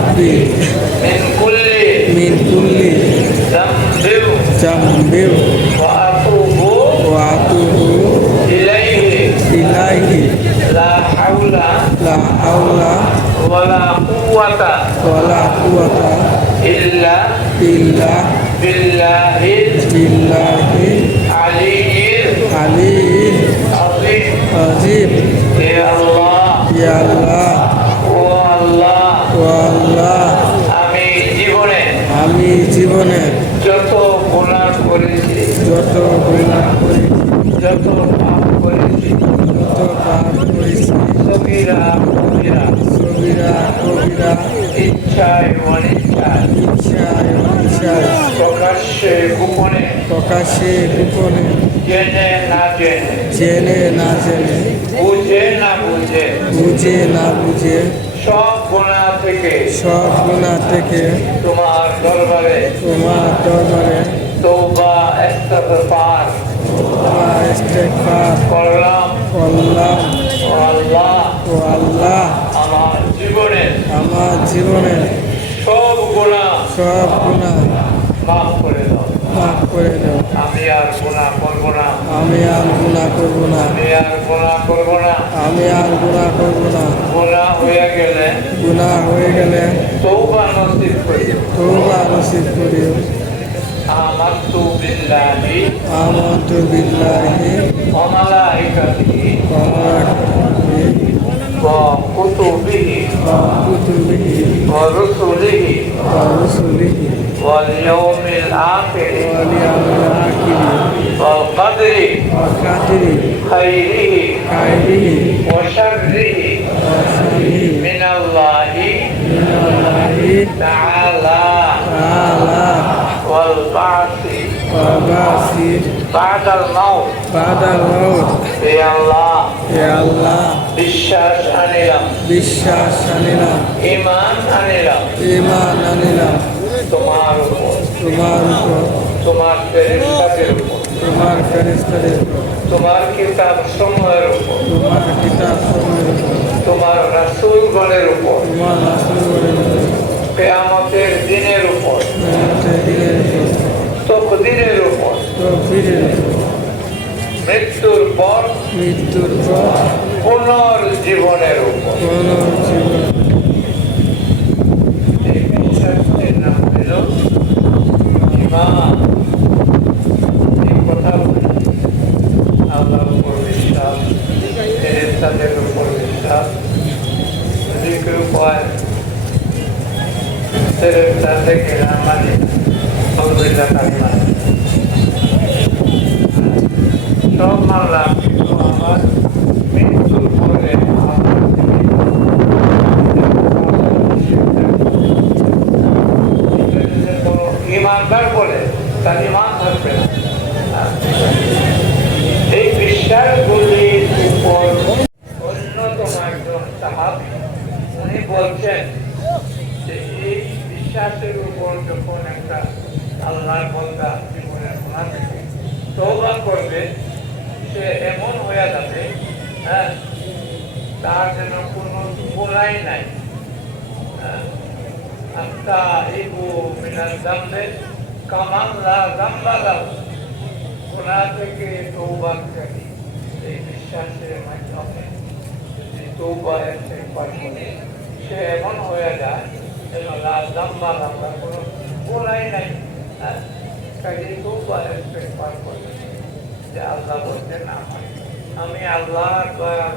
ربي من كل ذنب وأتوب إليه لا حول ولا قوة إلا بالله العلي العظيم يا الله আমি জীবনে যত গুনাহ করেছি যত পাপ করেছি সগীরা কবিরা ইচ্ছায় অনিচ্ছায় প্রকাশ্যে গোপনে জেনে না জেনে বুঝে না বুঝে সব গুনাহ থেকে তোমার দরবারে তওবা ইস্তিগফার করলাম ও আল্লাহ আমার জীবনে সব গুনাহ মাফ করে দাও আমি আর গুনাহ করব না আমি আর গুনাহ করব না গুনাহ হয়ে গেলে তওবা নসিব করিও আমানতু বিল্লাহি ওয়া মালাইকাতিহি ওয়া কুতুবিহি ওয়া রুসুলিহি ওয়াল ইয়াউমিল আখির ওয়াল কদরি খাইরিহি ওয়া শাররিহি মিনাল্লাহি তাআলা ওয়াল বা'সি বা'দাল মাউত ইয়া আল্লাহ বিশ্বাস আনিলাম ঈমান আনিলাম তোমার উপর তোমার ফেরেশতাদের উপর তোমার কিতাব সমূহের উপর তোমার রাসূলগণের উপর কিয়ামতের দিনের উপর তকদীরের উপর মৃত্যুর পর পুনর্জীবনের উপর এই বিশ্বাসের নাম হল ঈমান। এই কথা আল্লাহর উপর বিশ্বাস, ফেরেশতাদের উপর বিশ্বাস, জিকির উপায় ফেরেশতাদেরকে না মানে সব মানলাম, কিন্তু আমার মৃত্যুর পরে ইমানদার বলে তার ইমান থাকবে না। এই বিশ্বাসগুলির উপর অন্যতম একজন সাহাবী উনি বলছেন যে এই বিশ্বাসের উপর যখন একটা আল্লাহর বান্দা জীবনের গুনাহ থেকে তওবা করবে, সে এমন হয়ে যাবে তার যেন কোনো গুনাহই নাই। আত্তাইবু মিনাল যামবি কামান লা যামবা লাহু, গুনাহ থেকে তওবাকারী এই বিশ্বাসের মাধ্যমে যদি তওবা ইস্তিগফার করে, সে এমন হয়ে যায় যেন লা যামবা লাহু, কোনো গুনাহই নাই। কাজেই তওবা ইস্তিগফার করবে যে আল্লাহ বলছেন আমি আল্লাহর দয়া